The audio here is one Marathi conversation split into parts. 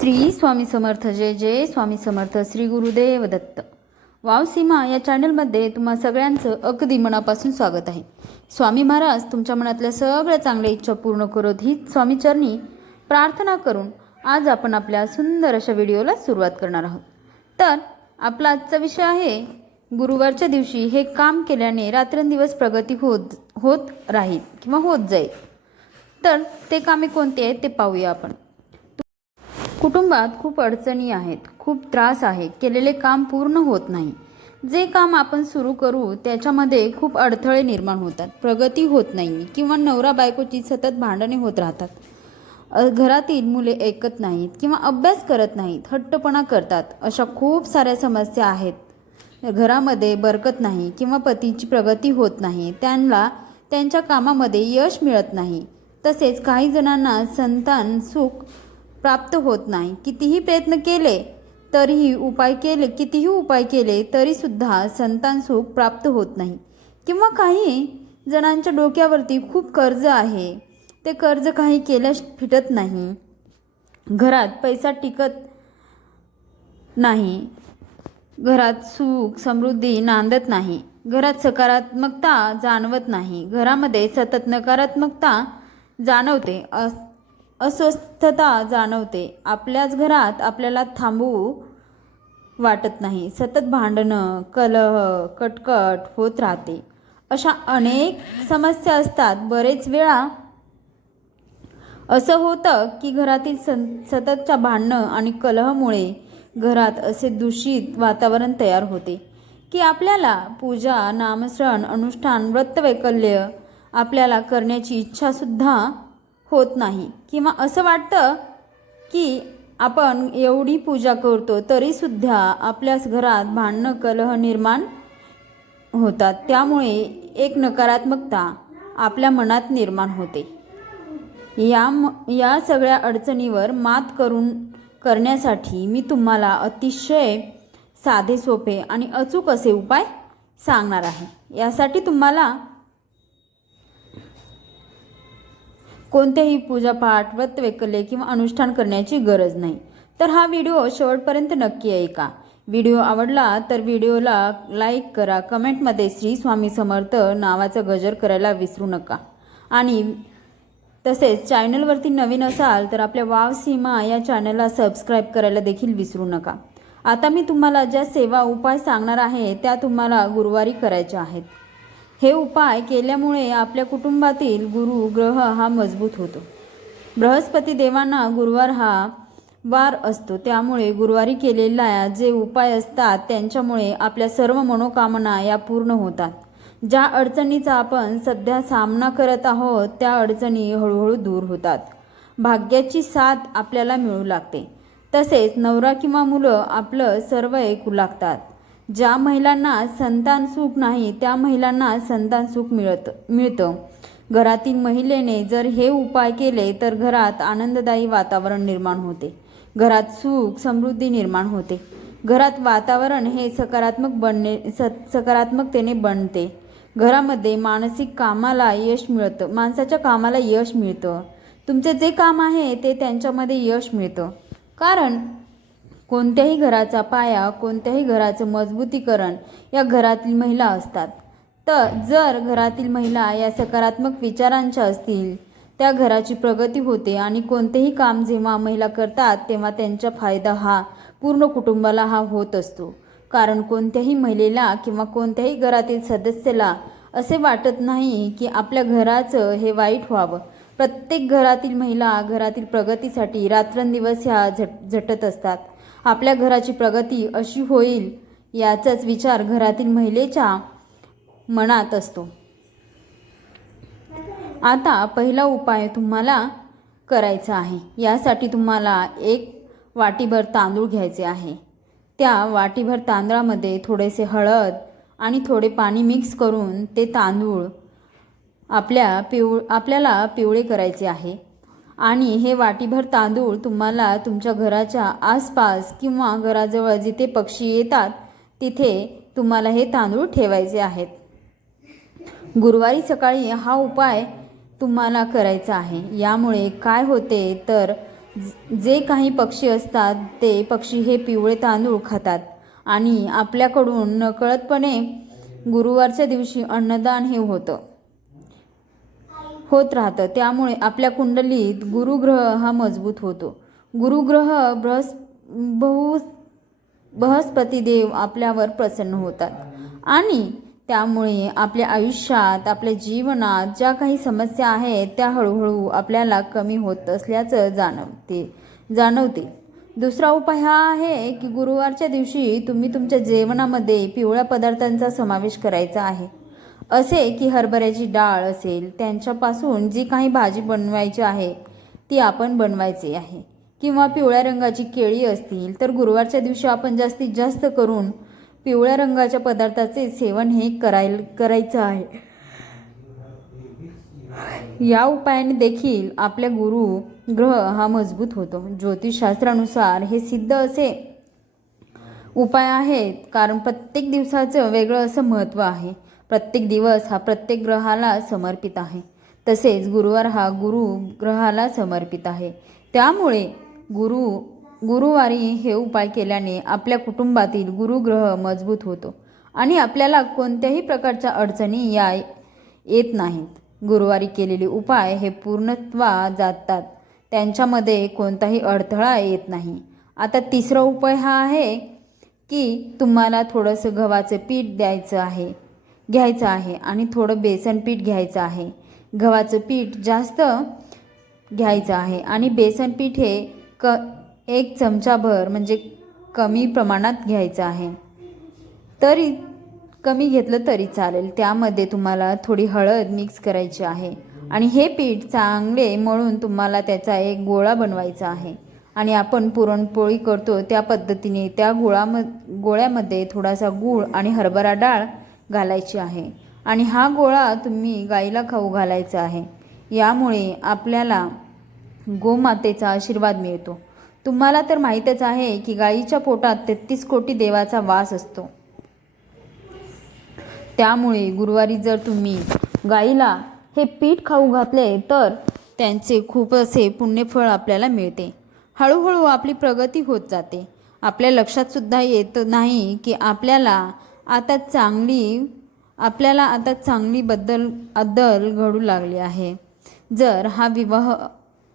श्री स्वामी समर्थ जय जय स्वामी समर्थ श्री गुरुदेव दत्त. वाव सीमा या चॅनलमध्ये तुम्हा सगळ्यांचं अगदी मनापासून स्वागत आहे. स्वामी महाराज तुमच्या मनातल्या सगळ्या चांगल्या इच्छा पूर्ण करोत ही स्वामीचरणी प्रार्थना करून आज आपण आपल्या सुंदर अशा व्हिडिओला सुरुवात करणार आहोत. तर आपला आजचा विषय आहे गुरुवारच्या दिवशी हे काम केल्याने रात्रंदिवस प्रगती होत होत राहील किंवा होत जाईल. तर ते कामे कोणते आहेत ते पाहूया आपण. कुटुंबात खूप अडचणी आहेत खूप त्रास आहे केलेले काम पूर्ण होत नाही. जे काम आपण सुरू करू त्याच्यामध्ये खूप अडथळे निर्माण होतात. प्रगती होत नाही किंवा नवरा बायकोची सतत भांडणे होत राहतात. घरातील मुले ऐकत नाहीत किंवा अभ्यास करत नाहीत हट्टपणा करतात. अशा खूप साऱ्या समस्या आहेत. घरामध्ये बरकत नाही किंवा पतीची प्रगती होत नाही त्यांना त्यांच्या कामामध्ये यश मिळत नाही. तसेच काही जणांना संतान सुख प्राप्त होत नाही. कितीही प्रयत्न केले तरीही उपाय केले कितीही उपाय केले तरीसुद्धा संतान सुख प्राप्त होत नाही. किंवा काही जणांच्या डोक्यावरती खूप कर्ज आहे. ते कर्ज काही केल्यास फिटत नाही. घरात पैसा टिकत नाही. घरात सुख समृद्धी नांदत नाही. घरात सकारात्मकता जाणवत नाही. घरामध्ये सतत नकारात्मकता जाणवते. अस अस्वस्थता जाणवते. आपल्याच घरात आपल्याला थांबवू वाटत नाही. सतत भांडणं कलह कटकट होत राहते. अशा अनेक समस्या असतात. बरेच वेळा असं होतं की घरातील सं सततच्या भांडणं आणि कलहमुळे घरात असे दूषित वातावरण तयार होते की आपल्याला पूजा नामस्मरण अनुष्ठान व्रतवैकल्य आपल्याला करण्याची इच्छासुद्धा होत नाही. किंवा असं वाटतं की आपण एवढी पूजा करतो तरीसुद्धा आपल्याच घरात भांडणं कलह निर्माण होतात. त्यामुळे एक नकारात्मकता आपल्या मनात निर्माण होते. या म या सगळ्या अडचणीवर मात करून करण्यासाठी मी तुम्हाला अतिशय साधे सोपे आणि अचूक असे उपाय सांगणार आहे. यासाठी तुम्हाला कोणतेही पूजापाठ व्रतवेकले किंवा अनुष्ठान करण्याची गरज नाही. तर हा व्हिडिओ शेवटपर्यंत नक्की ऐका. व्हिडिओ आवडला तर व्हिडिओला लाईक करा. कमेंटमध्ये श्री स्वामी समर्थ नावाचा गजर करायला विसरू नका. आणि तसेच चॅनलवरती नवीन असाल तर आपल्या वाव सीमा या चॅनलला सबस्क्राईब करायला देखील विसरू नका. आता मी तुम्हाला ज्या सेवा उपाय सांगणार आहे त्या तुम्हाला गुरुवारी करायच्या आहेत. हे उपाय केल्यामुळे आपल्या कुटुंबातील गुरु ग्रह हा मजबूत होतो. बृहस्पती देवांना गुरुवार हा वार असतो. त्यामुळे गुरुवारी केलेल्या जे उपाय असतात त्यांच्यामुळे आपल्या सर्व मनोकामना या पूर्ण होतात. ज्या अडचणीचा आपण सध्या सामना करत आहोत त्या अडचणी हळूहळू दूर होतात. भाग्याची साथ आपल्याला मिळू लागते. तसेच नवरा किंवा मुलं आपलं सर्व ऐकू लागतात. ज्या महिलांना संतान सुख नाही त्या महिलांना संतान सुख मिळत मिळतं. घरातील महिलेने जर हे उपाय केले तर घरात आनंददायी वातावरण निर्माण होते. घरात सुख समृद्धी निर्माण होते. घरात वातावरण हे सकारात्मक बनणे स सकारात्मकतेने बनते. घरामध्ये मानसिक कामाला यश मिळतं. माणसाच्या कामाला यश मिळतं. तुमचे जे काम आहे ते त्यांच्यामध्ये यश मिळतं. कारण कोणत्याही घराचा पाया कोणत्याही घराचं मजबूतीकरण या घरातील महिला असतात. तर जर घरातील महिला या सकारात्मक विचारांच्या असतील त्या घराची प्रगती होते आणि कोणतेही काम जेव्हा महिला करतात तेव्हा त्यांचा फायदा हा पूर्ण कुटुंबाला हा होत असतो. कारण कोणत्याही महिलेला किंवा कोणत्याही घरातील सदस्याला असे वाटत नाही की आपल्या घराचं हे वाईट व्हावं. प्रत्येक घरातील महिला घरातील प्रगतीसाठी रात्रंदिवस ह्या झट झटत असतात. आपल्या घराची प्रगती अशी होईल याचाच विचार घरातील महिलेच्या मनात असतो. आता पहिला उपाय तुम्हाला करायचा आहे. यासाठी तुम्हाला एक वाटीभर तांदूळ घ्यायचे आहे. त्या वाटीभर तांदळामध्ये थोडेसे हळद आणि थोडे पाणी मिक्स करून ते तांदूळ आपल्या पिव आपल्याला पिवळे करायचे आहे. आणि हे वाटीभर तांदूळ तुम्हाला तुमच्या घराच्या आसपास किंवा घराजवळ जिथे पक्षी येतात तिथे तुम्हाला हे तांदूळ ठेवायचे आहेत. गुरुवारी सकाळी हा उपाय तुम्हाला करायचा आहे. यामुळे काय होते तर जे काही पक्षी असतात ते पक्षी हे पिवळे तांदूळ खातात आणि आपल्याकडून नकळतपणे गुरुवारच्या दिवशी अन्नदान हे होतं. होत राहतं. त्यामुळे आपल्या कुंडलीत गुरुग्रह हा मजबूत होतो. गुरुग्रह बृहस् बहु बृहस्पतिदेव आपल्यावर प्रसन्न होतात. आणि त्यामुळे आपल्या आयुष्यात आपल्या जीवनात ज्या काही समस्या आहेत त्या हळूहळू आपल्याला कमी होत असल्याचं जाणवते जाणवते. दुसरा उपाय हा आहे की गुरुवारच्या दिवशी तुम्ही तुमच्या जेवणामध्ये पिवळ्या पदार्थांचा समावेश करायचा आहे. असे की हरभऱ्याची डाळ असेल त्यांच्यापासून जी काही भाजी बनवायची आहे ती आपण बनवायची आहे. किंवा पिवळ्या रंगाची केळी असतील तर गुरुवारच्या दिवशी आपण जास्तीत जास्त करून पिवळ्या रंगाच्या पदार्थाचे सेवन हे कराय करायचं आहे. या उपायाने देखील आपल्या गुरु ग्रह हा मजबूत होतो. ज्योतिषशास्त्रानुसार हे सिद्ध असे उपाय आहेत. कारण प्रत्येक दिवसाचं वेगळं असं महत्त्व आहे. प्रत्येक दिवस हा प्रत्येक ग्रहाला समर्पित आहे. तसेच गुरुवार हा गुरु ग्रहाला समर्पित आहे. त्यामुळे गुरु गुरुवारी हे उपाय केल्याने आपल्या कुटुंबातील गुरुग्रह मजबूत होतो आणि आपल्याला कोणत्याही प्रकारच्या अडचणी या येत नाहीत. गुरुवारी केलेले उपाय हे पूर्णत्वा जातात. त्यांच्यामध्ये कोणताही अडथळा येत नाही. आता तिसरा उपाय हा आहे की तुम्हाला थोडंसं गव्हाचं पीठ द्यायचं आहे घ्यायचं आहे आणि थोडं बेसन पीठ घ्यायचं आहे. गव्हाचं पीठ जास्त घ्यायचं आहे आणि बेसन पीठ हे क एक चमचाभर म्हणजे कमी प्रमाणात घ्यायचं आहे. तरी कमी घेतलं तरी चालेल. त्यामध्ये तुम्हाला थोडी हळद मिक्स करायची आहे आणि हे पीठ चांगले मळून तुम्हाला त्याचा एक गोळा बनवायचा आहे. आणि आपण पुरणपोळी करतो त्या पद्धतीने त्या गोळाम गोळ्यामध्ये थोडासा गूळ आणि हरभरा डाळ घालायची आहे. आणि हा गोळा तुम्ही गाईला खाऊ घालायचा आहे. यामुळे आपल्याला गोमातेचा आशीर्वाद मिळतो. तुम्हाला तर माहीतच आहे की गाईच्या पोटात तेहतीस कोटी देवाचा वास असतो. त्यामुळे गुरुवारी जर तुम्ही गाईला हे पीठ खाऊ घातले तर त्यांचे खूप असे पुण्यफळ आपल्याला मिळते. हळूहळू आपली प्रगती होत जाते. आपल्या लक्षातसुद्धा येत नाही की आपल्याला आता चांगली आपल्याला आता चांगली बद्दल अद्दल घडू लागली आहे. जर हा विवाह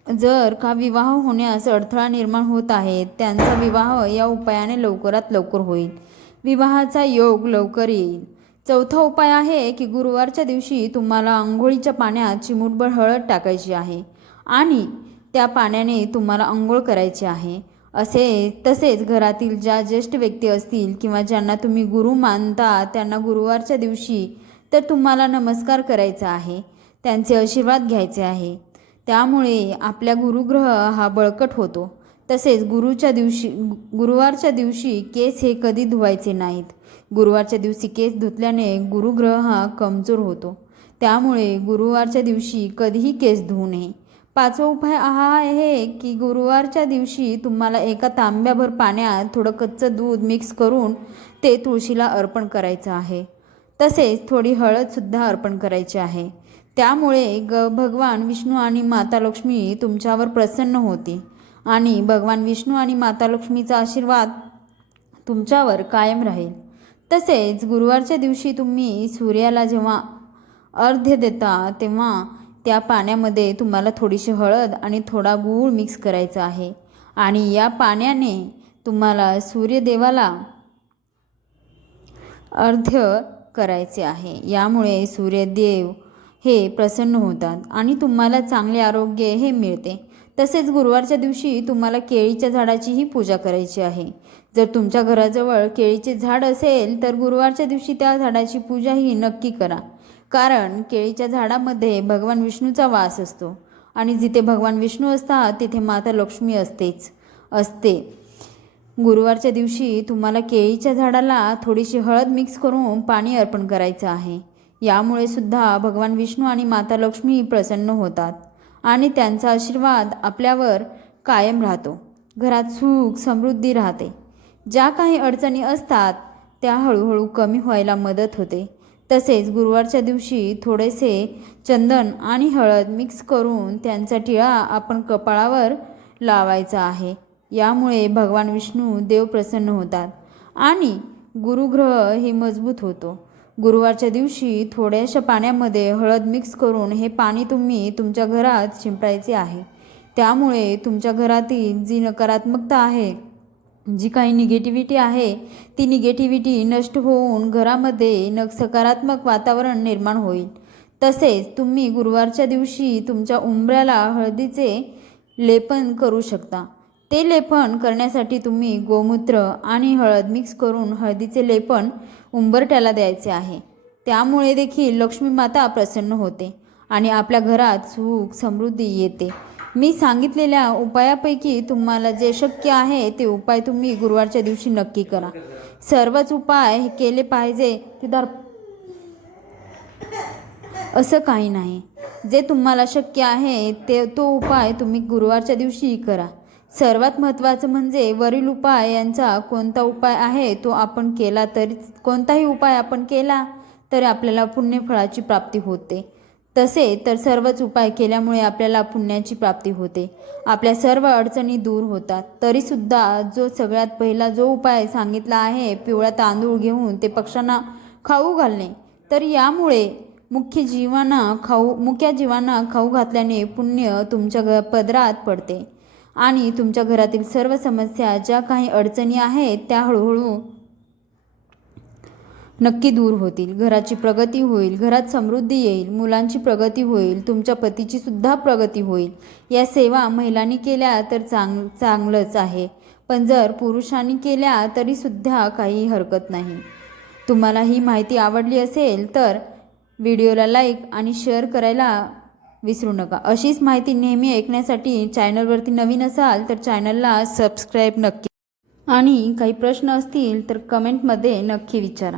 जर का विवाह होण्यास अडथळा निर्माण होत आहे त्यांचा विवाह या उपायाने लवकरात लवकर होईल. विवाहाचा योग लवकर येईल. चौथा उपाय आहे की गुरुवारच्या दिवशी तुम्हाला आंघोळीच्या पाण्यात चिमूटभर हळद टाकायची आहे. आणि त्या पाण्याने तुम्हाला आंघोळ करायची आहे. असे तसेच घरातील ज्या ज्येष्ठ व्यक्ती असतील किंवा ज्यांना तुम्ही गुरु मानता त्यांना गुरुवारच्या दिवशी तर तुम्हाला नमस्कार करायचा आहे. त्यांचे आशीर्वाद घ्यायचे आहे. त्यामुळे आपल्या गुरुग्रह हा बळकट होतो. तसेच गुरुच्या दिवशी गुरुवारच्या दिवशी केस हे कधी धुवायचे नाहीत. गुरुवारच्या दिवशी केस धुतल्याने गुरुग्रह हा कमजोर होतो. त्यामुळे गुरुवारच्या दिवशी कधीही केस धुवू नये. पाचवा उपाय हा आहे की गुरुवारच्या दिवशी तुम्हाला एका तांब्याभर पाण्यात थोडं कच्चं दूध मिक्स करून ते तुळशीला अर्पण करायचं आहे. तसेच थोडी हळदसुद्धा अर्पण करायची आहे. त्यामुळे ग भगवान विष्णू आणि माता लक्ष्मी तुमच्यावर प्रसन्न होती आणि भगवान विष्णू आणि माता लक्ष्मीचा आशीर्वाद तुमच्यावर कायम राहील. तसेच गुरुवारच्या दिवशी तुम्ही सूर्याला जेव्हा अर्ध्य देता तेव्हा त्या पाण्यामध्ये तुम्हाला थोडीशी हळद आणि थोडा गूळ मिक्स करायचा आहे. आणि या पाण्याने तुम्हाला सूर्यदेवाला अर्ध्य करायचे आहे. यामुळे सूर्यदेव हे प्रसन्न होतात आणि तुम्हाला चांगले आरोग्य हे मिळते. तसेच गुरुवारच्या दिवशी तुम्हाला केळीच्या झाडाचीही पूजा करायची आहे. जर तुमच्या घराजवळ केळीचे झाड असेल तर गुरुवारच्या दिवशी त्या झाडाची पूजाही नक्की करा. कारण केळीच्या झाडामध्ये भगवान विष्णूचा वास असतो आणि जिथे भगवान विष्णू असतात तिथे माता लक्ष्मी असतेच असते. गुरुवारच्या दिवशी तुम्हाला केळीच्या झाडाला थोडीशी हळद मिक्स करून पाणी अर्पण करायचं आहे. यामुळे सुद्धा भगवान विष्णू आणि माता लक्ष्मी प्रसन्न होतात आणि त्यांचा आशीर्वाद आपल्यावर कायम राहतो. घरात सुख समृद्धी राहते. ज्या काही अडचणी असतात त्या हळूहळू कमी व्हायला मदत होते. तसेच गुरुवारच्या दिवशी थोडेसे चंदन आणि हळद मिक्स करून त्यांचा टिळा आपण कपाळावर लावायचा आहे. यामुळे भगवान विष्णू देव प्रसन्न होतात आणि गुरुग्रह हे मजबूत होतो. गुरुवारच्या दिवशी थोड्याशा पाण्यामध्ये हळद मिक्स करून हे पाणी तुम्ही तुमच्या घरात शिंपडायचे आहे. त्यामुळे तुमच्या घरातील जी नकारात्मकता आहे जी काही निगेटिव्हिटी आहे ती निगेटिव्हिटी नष्ट होऊन घरामध्ये न सकारात्मक वातावरण निर्माण होईल. तसेच तुम्ही गुरुवारच्या दिवशी तुमच्या उंबऱ्याला हळदीचे लेपन करू शकता. ते लेपन करण्यासाठी तुम्ही गोमूत्र आणि हळद मिक्स करून हळदीचे लेपन उंबरट्याला द्यायचे आहे. त्यामुळे देखील लक्ष्मी माता प्रसन्न होते आणि आपल्या घरात सुख समृद्धी येते. मी सांगितलेल्या उपायापैकी तुम्हाला जे शक्य आहे ते उपाय तुम्ही गुरुवारच्या दिवशी नक्की करा. सर्वच उपाय हे केले पाहिजे ते दर असं काही नाही. जे तुम्हाला शक्य आहे ते तो उपाय तुम्ही गुरुवारच्या दिवशी करा. सर्वात महत्त्वाचं म्हणजे वरील उपाय यांचा कोणता उपाय आहे तो आपण केला तरी कोणताही उपाय आपण केला तरी आपल्याला पुण्यफळाची प्राप्ती होते. तसे तर सर्वच उपाय केल्यामुळे आपल्याला पुण्याची प्राप्ती होते. आपल्या सर्व अडचणी दूर होतात. तरीसुद्धा जो सगळ्यात पहिला जो उपाय सांगितला आहे पिवळा तांदूळ घेऊन ते पक्ष्यांना खाऊ घालणे तर यामुळे मुख्य जीवांना खाऊ मुख्या जीवांना खाऊ घातल्याने पुण्य तुमच्या घ पदरात पडते. आणि तुमच्या घरातील सर्व समस्या ज्या काही अडचणी आहेत त्या हळूहळू नक्की दूर होतील. घराची प्रगती होईल घरात समृद्धी येईल मुलांची प्रगती होईल तुमच्या पतीची सुद्धा प्रगती होईल. या सेवा महिलांनी केल्या तर चांग चांगलंच आहे. पण जर पुरुषांनी केल्या तरीसुद्धा काही हरकत नाही. तुम्हाला ही माहिती आवडली असेल तर व्हिडिओला लाईक आणि शेअर करायला विसरू नका. अशीच माहिती नेहमी ऐकण्यासाठी चॅनलवरती नवीन असाल तर चॅनलला सबस्क्राईब नक्की. आणि काही प्रश्न असतील तर कमेंटमध्ये नक्की विचारा.